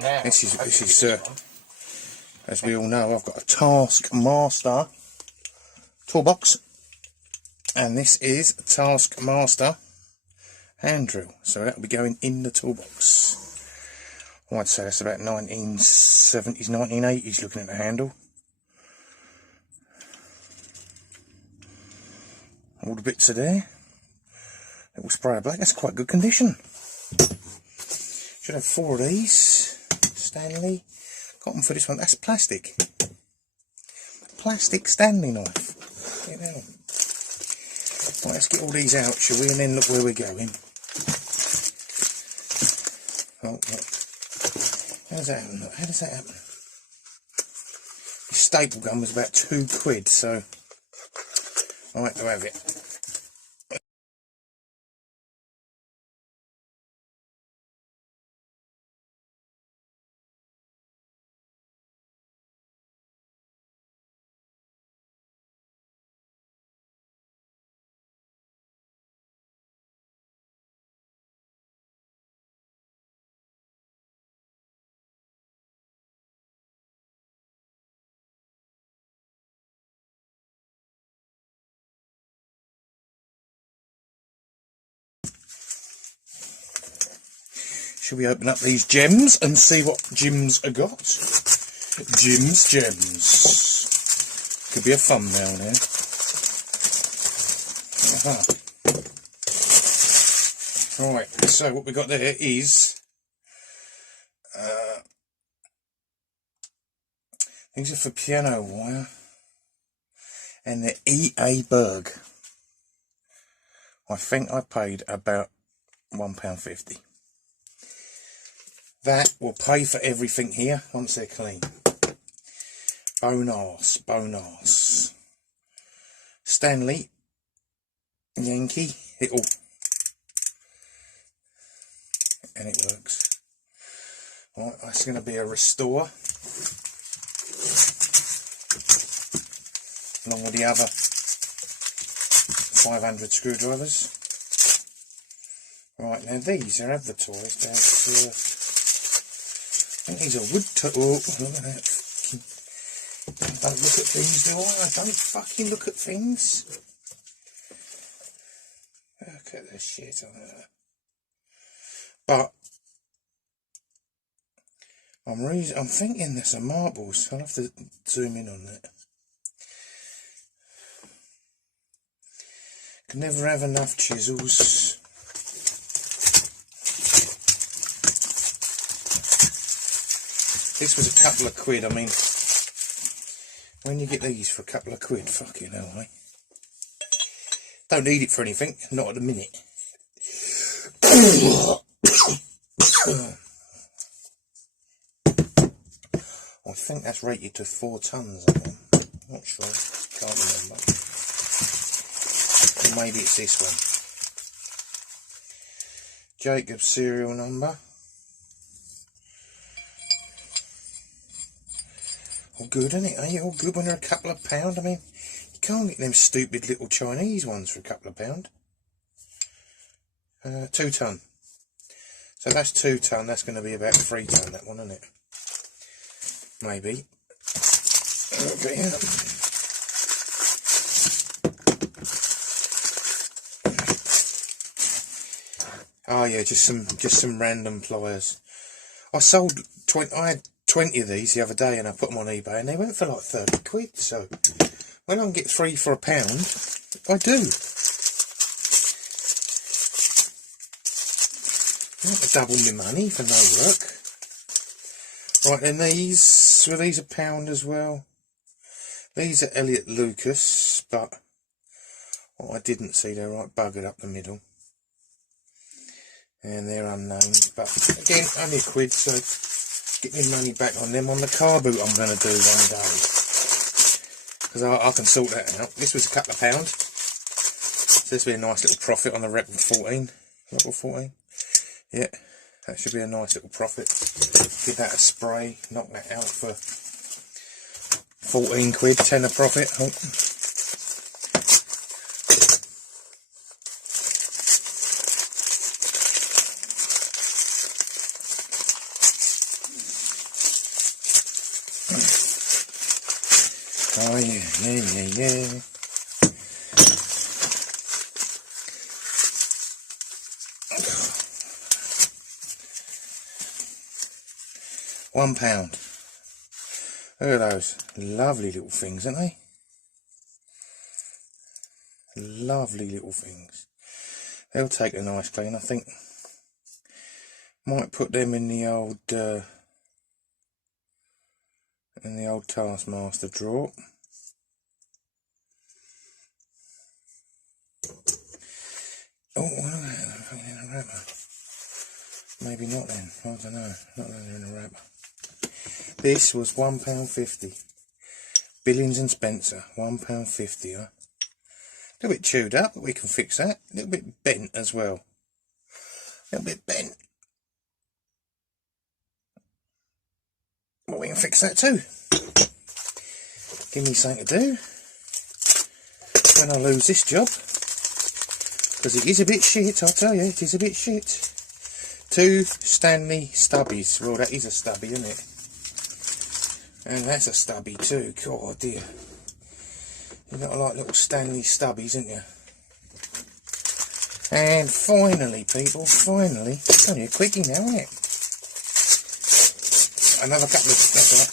Now, this is as we all know, I've got a Taskmaster toolbox, and this is a Taskmaster hand drill, so that will be going in the toolbox. I'd say that's about 1970s, 1980s looking at the handle. All the bits are there. Little sprayer black, that's quite good condition. Should have 4 of these. Stanley. Got them for this one. That's plastic. Plastic Stanley knife. Get that on. Right, let's get all these out, shall we? And then look where we're going. Oh, look. How does that happen? How does that happen? This staple gun was about £2, so I like to have it. Shall we open up these gems and see what gems are got? Gems. Could be a thumbnail now. Right, so what we got there is these are for piano wire, and they're EA Berg. I think I paid about £1.50. That will pay for everything here once they're clean. Bone arse. Stanley, Yankee, and it works. Right, that's going to be a restore, along with the other 500 screwdrivers. Right, now these are advertised as I think these are wood oh, look at that. Don't look at things, do I? Don't fucking look at things. Look at this shit on there. But I'm thinking there's some marbles. I'll have to zoom in on that. Can never have enough chisels. This was a couple of quid. I mean, when you get these for a couple of quid, fucking hell, eh? Don't need it for anything, not at the minute. I think that's rated to 4 tons, I think. Not sure, can't remember. Or maybe it's this one. Jacob's serial number. All good, isn't it? Eh? All good when they're a couple of pound. I mean, you can't get them stupid little Chinese ones for a couple of pound. 2 ton. So that's 2 ton. That's going to be about 3 ton, that one, isn't it? Maybe. Okay. Oh yeah, just some random pliers. I sold 20. I had 20 of these the other day, and I put them on eBay, and they went for like 30 quid. So when I can get 3 for £1, I do. Not to double my money for no work. Right, then these were these £1 as well. These are Elliot Lucas, but what I didn't see, they're right buggered up the middle, and they're unknown. But again, only a quid, so get my money back on them on the car boot I'm going to do one day, because I can sort that out. This was a couple of £1. So this will be a nice little profit on the Rebel 14. Rebel 14? Yeah, that should be a nice little profit. Give that a spray, knock that out for 14 quid, 10 a profit. Oh. Oh yeah. £1. Look at those lovely little things, aren't they? Lovely little things. They'll take a nice clean. I think might put them in the old Taskmaster drawer. Oh, in a wrapper. Maybe not then. I don't know. Not that they're in a wrapper. This was £1.50. Billings and Spencer, £1.50. Huh? A little bit chewed up, but we can fix that. A little bit bent as well. A little bit bent. But we can fix that too. Give me something to do when I lose this job. Because it is a bit shit, I tell you, it is a bit shit. 2 Stanley stubbies. Well, that is a stubby, isn't it? And that's a stubby too. God dear. You've got like little Stanley stubbies, ain't you? And finally, people, finally, it's only a quickie now, isn't it? Another couple of, that's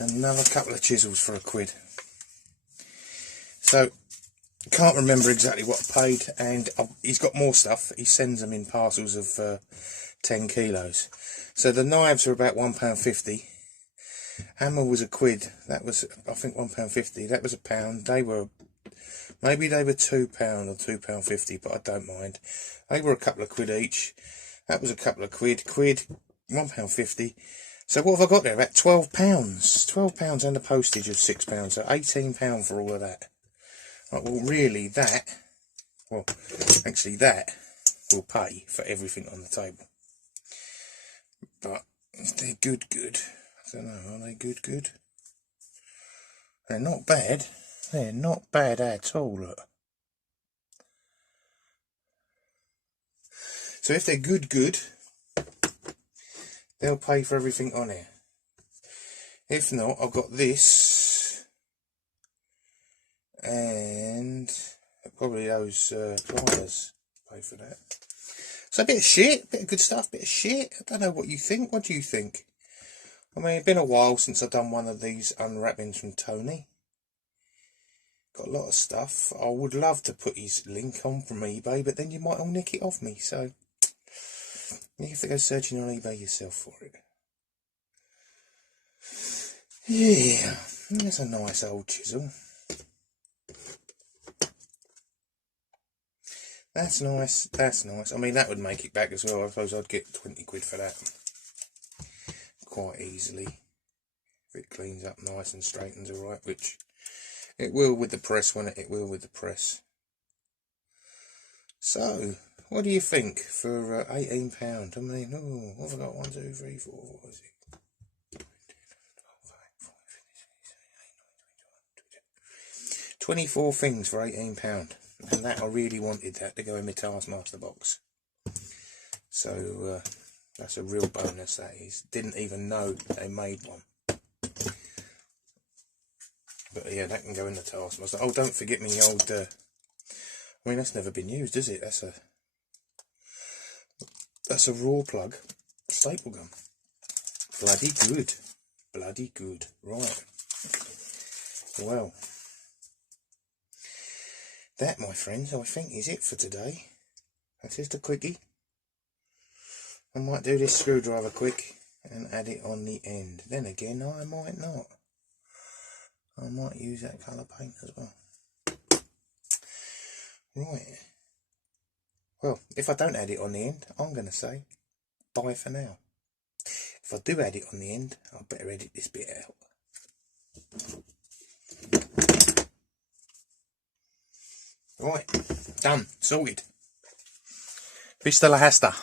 right. Another couple of chisels for £1. So, can't remember exactly what I paid, and he's got more stuff. He sends them in parcels of 10 kilos. So the knives are about £1.50. Hammer was £1. That was, I think, £1.50. That was £1. They were, maybe they were £2 or £2.50, but I don't mind. They were a couple of quid each. That was a couple of quid, £1.50. So what have I got there? About £12. £12 and the postage of £6. So £18 for all of that. Right, well, really, that, well, actually that will pay for everything on the table. But if they're good, I don't know, are they good? They're not bad. They're not bad at all, look. So if they're good, they'll pay for everything on here. If not, I've got this, and probably those pliers pay for that. So a bit of shit, bit of good stuff, bit of shit. I don't know what you think. What do you think? I mean, it's been a while since I've done one of these unwrappings from Tony. Got a lot of stuff. I would love to put his link on from eBay, but then you might all nick it off me. So you have to go searching on eBay yourself for it. Yeah, that's a nice old chisel. That's nice, that's nice. I mean, that would make it back as well. I suppose I'd get 20 quid for that. Quite easily. If it cleans up nice and straightens alright, which it will with the press, won't it? It will with the press. So, what do you think for £18? I mean, oh, what have I got? 1, 2, 3, 4, 5, 6. 24 things for £18, and that I really wanted that to go in my Taskmaster box. So that's a real bonus, that is. Didn't even know they made one. But yeah, that can go in the Taskmaster. Oh, don't forget me old, I mean, that's never been used, is it? That's a raw plug staple gun. Bloody good. Bloody good. Right. Well, that, my friends, I think is it for today. That's just a quickie. I might do this screwdriver quick and add it on the end. Then again, I might not. I might use that colour paint as well. Right. Well, if I don't add it on the end, I'm going to say bye for now. If I do add it on the end, I better edit this bit out. Right, done, sorted. Vista la hasta.